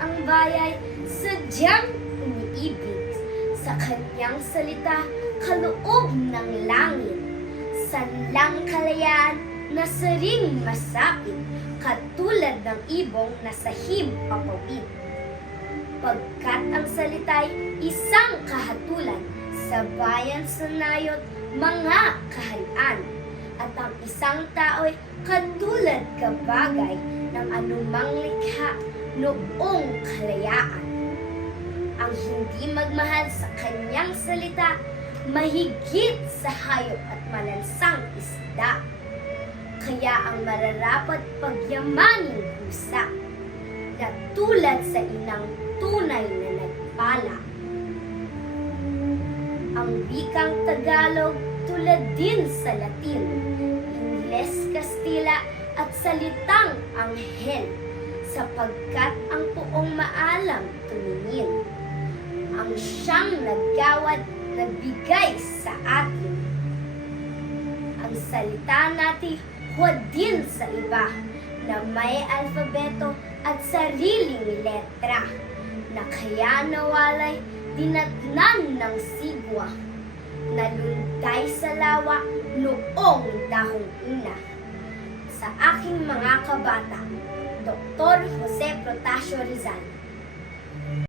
ang bayay, sadyang umiibig. Sa kanyang salita, kaloob ng langit. Sanlang kalayaan na saring masapit, katulad ng ibong na sahib papawid. Pagkat ang salita'y isang kahatulan, sa bayan sanayot mga kahalan. At ang isang tao'y katulad kabagay ng anumang likha noong kalayaan. Ang hindi magmahal sa kanyang salita, mahigit sa hayop at malansang isda. Kaya ang mararapat pagyamaning pusa, na tulad sa inang tunay na nagpala. Ang wikang Tagalog tulad din sa Latin, Ingles, Kastila at salitang anghel, sapagkat ang poong maalam tumingin. Ang siyang naggawad, nagbigay sa atin. Ang salita natin huwad din sa iba, na may alfabeto at sariling letra, na kaya nawalay dinatnan ng sigwa, nalunday sa lawa noong dahong una. Sa aking mga kabata, Dr. Jose Protasio Rizal.